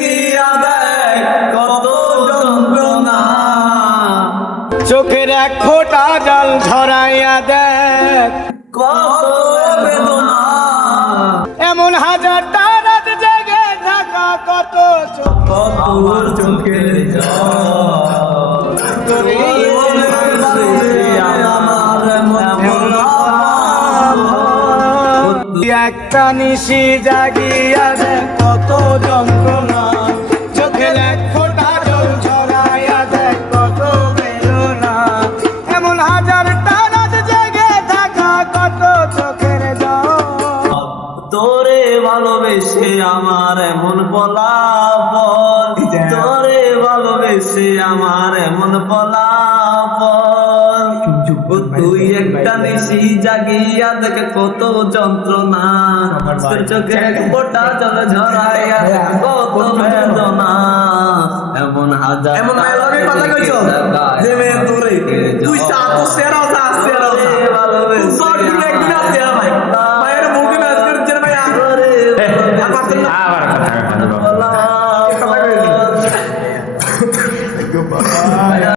জাগিয়া দেয় কত যন্ত্রণা। চোখের এক ফোঁটা জল ঝরাইয়া দেখ কত বেদনা। এমন হাজারটা রাত জেগে থাকা কত কত চোখের জল। চোখে আমার এমন একটা নিশি জাগিয়া দেখ কত যন্ত্রণা। চোখের এক ফোঁটা জল ঝরাইয়া দেখ কত বেদনা। এমন হাজারটা রাত জেগে থাকা কত চোখের জল। তোরে ভালোবেসে আমার এমন পলাপল। তোরে ভালোবেসে আমার এমন পলাপল। তুই একটা নিশি জাগিয়া দেখে কত যন্ত্রণা। তোর চোখে এক ফোঁটা জল ঝরাইয়া দেখ কত বেদনা। এমন হাজার এমন মেলামের কথা কইছো যে মে তোরে তুই সাতো সেরাও না সেরাও না ভালোবেসে সব দিন একদিন আসতে ভাই ভাইয়ের মুখে না আজকের জন্য ভাই তোরে আর পারতেন না আবার কথা